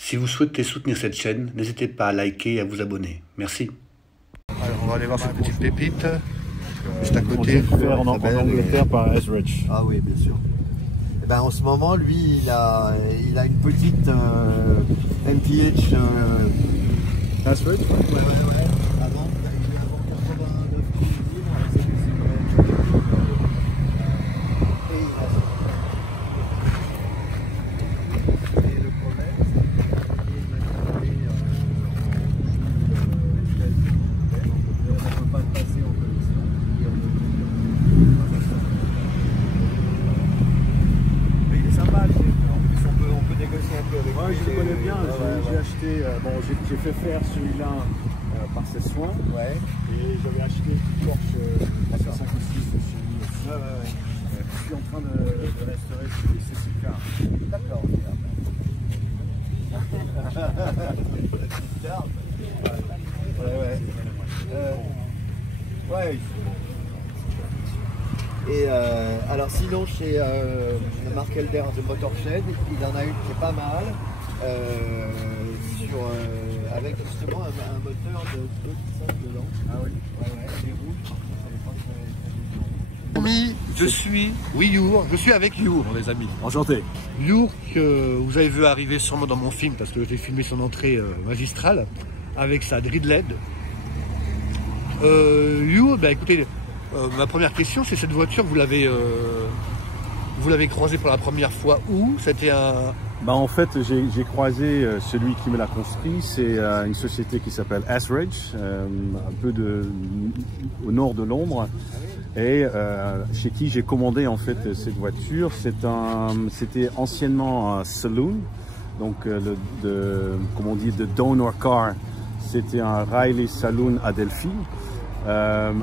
Si vous souhaitez soutenir cette chaîne, n'hésitez pas à liker et à vous abonner. Merci. Alors on va aller voir cette petite pépite. Juste à côté. En Angleterre par Esrich. Ah oui, bien sûr. Et ben, en ce moment, lui, il a une petite MPH. Esrich. Ouais. Avant, il devait avoir 89 livres avec ses cigarettes. Et le problème, c'est qu'il m'a on ne peut pas le passer en commission. Mais il est sympa, en plus on peut négocier un peu avec lui. Ouais, je le connais bien, j'ai acheté, bon j'ai fait faire celui-là par ses soins, et j'avais acheté une Porsche 5 ou 6 chez lui aussi. Je suis en train de restaurer celui CC4. D'accord. Ouais. Et alors sinon chez la marque Elder de Motorshed, il en a une qui est pas mal, avec justement un moteur de 2,5 dedans. Ah oui. Les roues, Amis, je suis Your, je suis avec Your, les amis. Enchanté. Your que vous avez vu arriver sûrement dans mon film parce que j'ai filmé son entrée magistrale avec sa Dridled. Your, bah écoutez, ma première question c'est cette voiture, vous l'avez croisée pour la première fois où? C'était un... Bah en fait j'ai croisé celui qui me l'a construit, c'est une société qui s'appelle Esrich, un peu au nord de Londres, et chez qui j'ai commandé en fait cette voiture. C'était anciennement un saloon, donc comme on dit, de donor car, c'était un Riley Saloon à Delphi.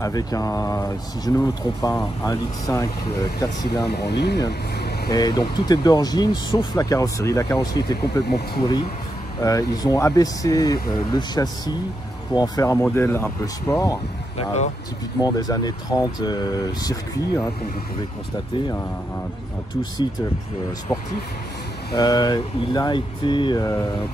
Avec si je ne me trompe pas, 1,5 litre 4 cylindres en ligne. Et donc tout est d'origine sauf la carrosserie. La carrosserie était complètement pourrie. Ils ont abaissé le châssis pour en faire un modèle un peu sport. Typiquement des années 30 circuit, comme vous pouvez constater, un two-seat sportif. Il a été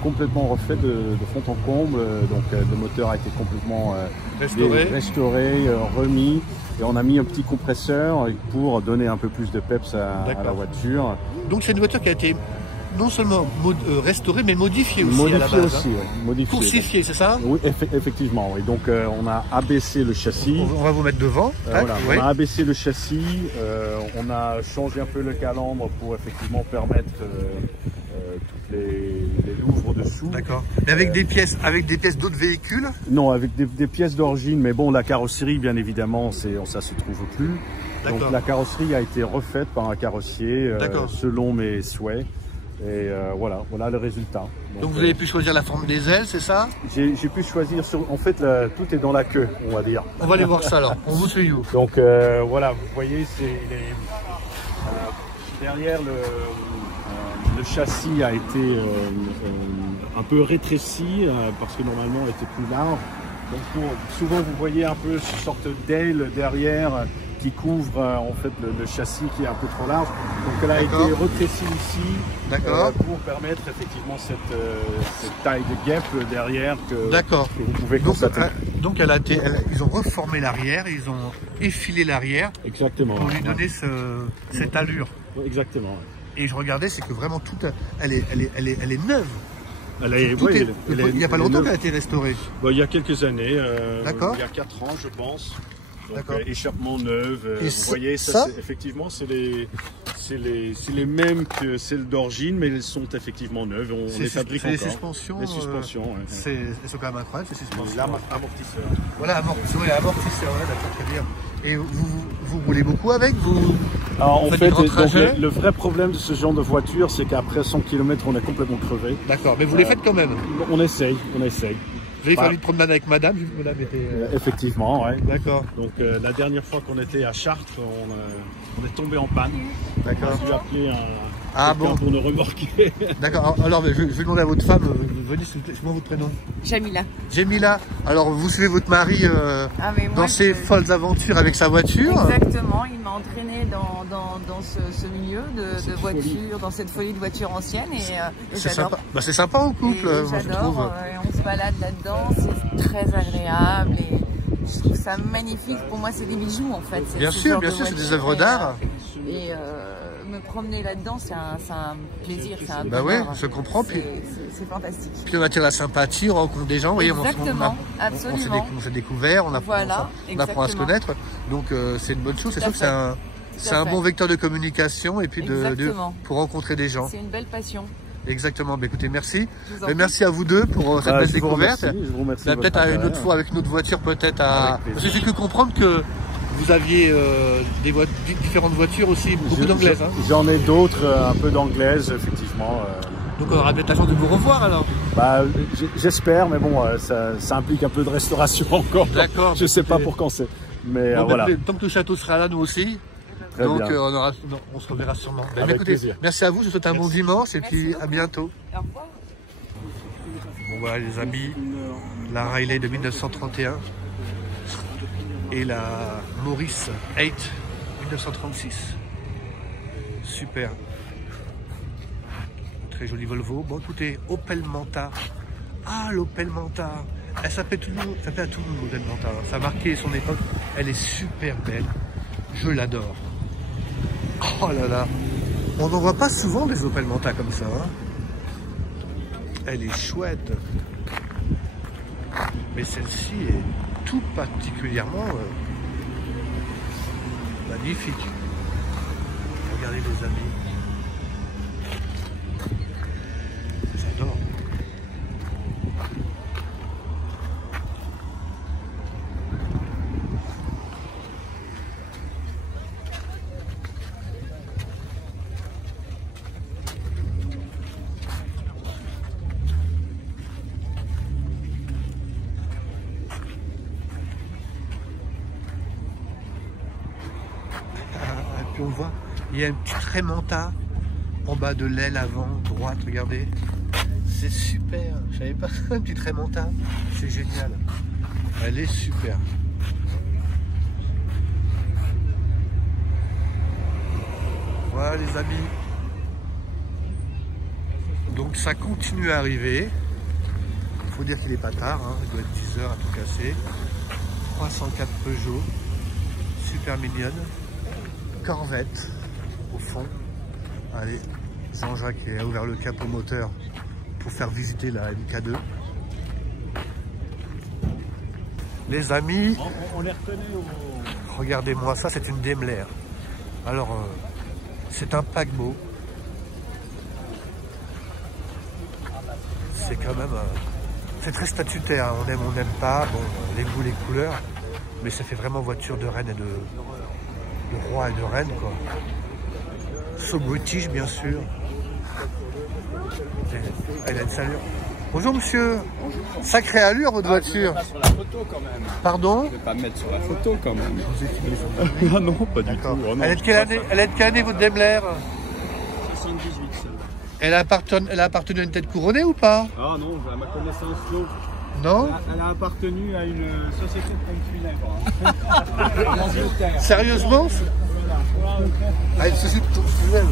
complètement refait de fond en comble, donc le moteur a été complètement restauré, remis, et on a mis un petit compresseur pour donner un peu plus de peps à la voiture. Donc c'est une voiture qui a été non seulement restaurée mais modifiée aussi à la base. Aussi, modifiée. Coursifiée, c'est ça? Oui, effectivement. Oui. Donc on a abaissé le châssis. On va vous mettre devant. Voilà, on a abaissé le châssis, on a changé un peu le calandre pour effectivement permettre toutes les louvres dessous. D'accord. Mais avec des pièces d'autres véhicules? Non, avec des pièces d'origine, mais bon, la carrosserie, bien évidemment, ça se trouve plus. Donc la carrosserie a été refaite par un carrossier selon mes souhaits. Et voilà le résultat. Donc vous avez pu choisir la forme des ailes, c'est ça? J'ai pu choisir, en fait tout est dans la queue, on va dire. On va aller voir ça alors, on vous suit où? Donc voilà, vous voyez, derrière le châssis a été un peu rétréci parce que normalement il était plus large. Donc souvent vous voyez un peu cette sorte d'aile derrière qui couvre en fait le châssis qui est un peu trop large. Donc elle a été rétrécie ici pour permettre effectivement cette taille de guêpe derrière que vous pouvez constater. Donc ils ont reformé l'arrière, ils ont effilé l'arrière pour lui donner cette allure. Exactement. Et je regardais, c'est que vraiment tout, elle est neuve. Il n'y a pas longtemps qu'elle a été restaurée. Bon, il y a quelques années, il y a 4 ans je pense. Donc, échappement neuf, vous voyez, ça effectivement c'est les mêmes que celles d'origine, mais elles sont effectivement neuves. On les fabrique encore. Les suspensions, elles sont quand même incroyables, ces suspensions. L'amortisseur. Voilà, amortisseur, d'accord, très bien. Et vous roulez beaucoup avec Alors, en fait, donc, le vrai problème de ce genre de voiture, c'est qu'après 100 km, on est complètement crevé. D'accord, mais vous les faites quand même? On essaye. Vous avez fait une promenade avec madame, madame était... Effectivement, oui. D'accord. Donc la dernière fois qu'on était à Chartres, on est tombé en panne. D'accord. On a dû appeler Ah bon? Pour nous remorquer. D'accord, alors je vais demander à votre femme, venez, c'est moi votre prénom? Jamila. Jamila, alors vous suivez votre mari dans ses folles aventures avec sa voiture? Exactement, il m'a entraîné dans ce milieu de voiture, dans cette folie de voiture ancienne et j'adore. Bah, c'est sympa en couple, moi je trouve. On se balade là-dedans, c'est très agréable et je trouve ça magnifique. Pour moi, c'est des bijoux en fait. Bien sûr, c'est des œuvres d'art. Et me promener là-dedans, c'est un plaisir, c'est un bonheur. Bah ouais, je comprends. C'est fantastique. Puis on attire la sympathie, on rencontre des gens. Exactement, absolument. On s'est découvert, on apprend à se connaître. Donc c'est une bonne chose. C'est sûr que c'est un bon vecteur de communication et puis pour rencontrer des gens. C'est une belle passion. Exactement. Bah, écoutez, merci. Merci à vous deux pour cette belle découverte. Peut-être à une autre fois avec une autre voiture, peut-être à. Parce que j'ai cru comprendre que vous aviez différentes voitures aussi, beaucoup d'anglaises. Hein. J'en ai d'autres, un peu d'anglaises, effectivement. Donc on aura peut-être la chance de vous revoir alors. Bah, j'espère, mais bon, ça implique un peu de restauration encore. D'accord. Je sais pas pour quand c'est. Mais bon, voilà. Tant que le château sera là, nous aussi. Donc on se reverra sûrement. Écoutez, merci à vous, je vous souhaite un bon dimanche et puis à bientôt. Au revoir. Bon voilà les amis, la Riley de 1931 et la Morris 8 1936. Super. Très joli Volvo. Bon écoutez, Opel Manta. Ah l'Opel Manta. Elle s'appelle à tout le monde l'Opel Manta. Ça a marqué son époque. Elle est super belle. Je l'adore. Oh là là, on n'en voit pas souvent des Opel Manta comme ça. Hein. Elle est chouette. Mais celle-ci est tout particulièrement magnifique. Regardez les amis. J'adore. Puis on voit, il y a un petit trémanta en bas de l'aile avant, droite, regardez. C'est super, je savais pas un petit trémanta, c'est génial. Elle est super. Voilà les amis. Donc ça continue à arriver. Il faut dire qu'il n'est pas tard, hein. Il doit être 10 h à tout casser. 304 Peugeot, super mignonne. Corvette au fond. Allez, Jean-Jacques a ouvert le capot moteur pour faire visiter la MK2. Les amis, on les reconnaît regardez-moi ça, c'est une Daimler. Alors, c'est un paquebot. C'est quand même... c'est très statutaire, on aime, on n'aime pas, bon, les goûts, les couleurs, mais ça fait vraiment voiture de reine et de roi et de reine, quoi. So British, bien sûr. Elle a une allure. Bonjour, monsieur. Bonjour. Sacrée allure, votre voiture. Je vais pas sur la photo, quand même. Pardon? Je vais pas me mettre sur la photo, quand même. Ah non, pas du tout. Oh, non, elle est de quelle année, votre Daimler? 78, celle-là. Elle a appartenu à une tête couronnée ou pas? Ah non, à ma connaissance, non. Non? Elle a appartenu à une société de pompe funèbre. En Angleterre. Sérieusement? À une société de pompe funèbre.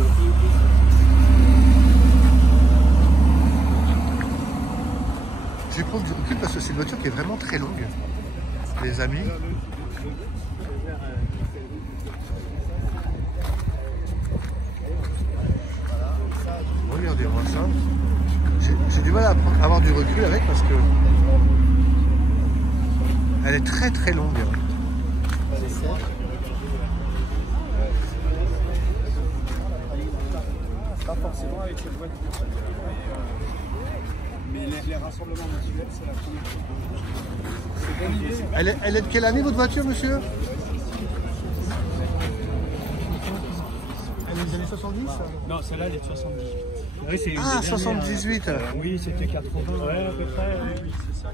Je vais prendre du recul parce que c'est une voiture qui est vraiment très longue, les amis. Regardez-moi ça. J'ai du mal à avoir du recul avec parce que elle est très très longue. Pas forcément avec cette voiture. Mais les rassemblements mensuels, c'est la première fois. Elle est de quelle année votre voiture, monsieur? Elle est des années 70? Non, celle-là, elle est de 78. Oui, c'est ah, 78. Oui, c'était 80. Ouais, à peu près. Oui, c'est ça.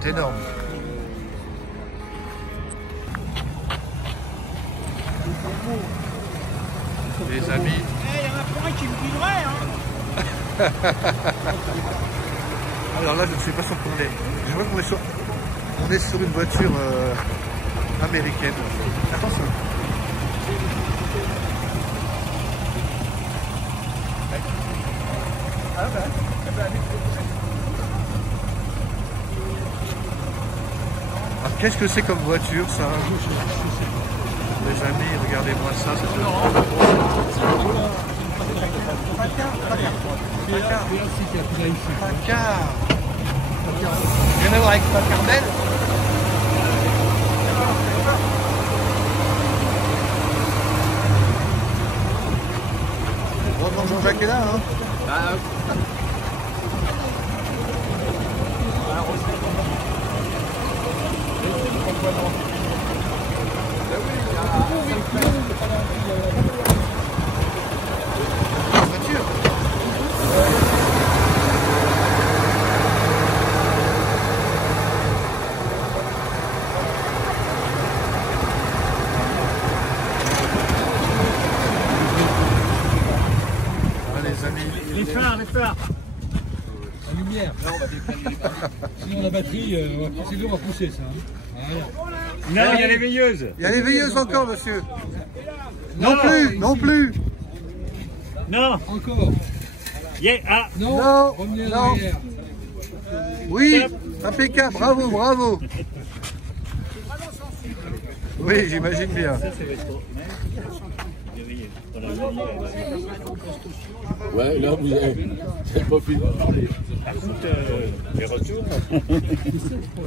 C'est énorme. Les amis. Il y en a pas un qui me guiderait, hein. Alors là, je ne sais pas sur quoi on est. Je vois qu'on est sur une voiture américaine. Attention. Alors, qu'est-ce que c'est comme voiture, ça? Les amis, regardez-moi ça. Packard. Rien à voir avec Packard Bell. Heureusement que Jean-Jacques est là, hein. Voiture. Les amis. Les phares. La lumière. Sinon la batterie, on va pousser ça. Hein. Voilà. Non, il y a les veilleuses. Il y a les veilleuses encore, monsieur. Non plus, non plus. Non. Encore. Ah. Non. Non. Revenez à Non. l'arrière. Oui, impeccable, bravo, bravo. Oui, j'imagine bien. Ouais, là vous avez pas fini de parler. Les retours.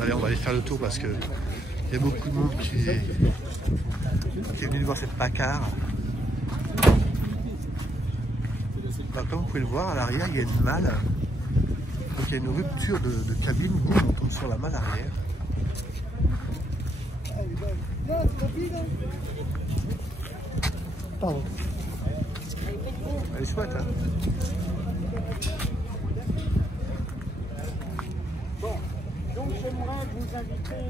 Allez, on va aller faire le tour parce que il y a beaucoup de monde qui est venu voir cette Packard. Alors, comme vous pouvez le voir, à l'arrière, il y a une malle. Donc il y a une rupture de cabine, boum, on tombe sur la malle arrière. Pardon. Elle est chouette, hein. Donc j'aimerais vous inviter,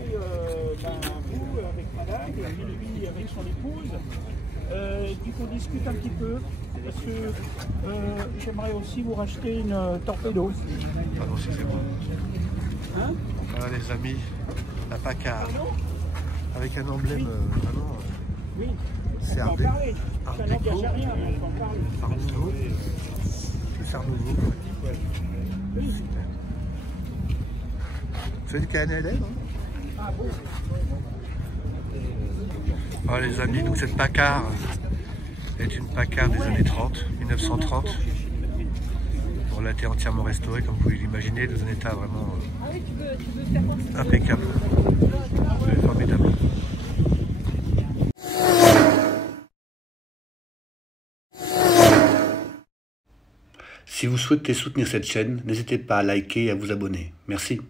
vous avec madame, et lui avec son épouse, puis qu'on discute un petit peu, parce que j'aimerais aussi vous racheter une torpedo. Pardon, excusez-moi. Hein? Voilà les amis, la Packard, avec un emblème vraiment Oui, c'est on Art peut en parler. Art Ça n'engage déco. à rien, mais on peut en parler. Art nouveau. C'est Art nouveau. Oui. Tu fais du KNLM, hein? Ah bon? Voilà les amis, donc cette Packard est une Packard des années 30, 1930. Bon, elle a été entièrement restaurée, comme vous pouvez l'imaginer, dans un état vraiment impeccable. Formidable. Si vous souhaitez soutenir cette chaîne, n'hésitez pas à liker et à vous abonner. Merci.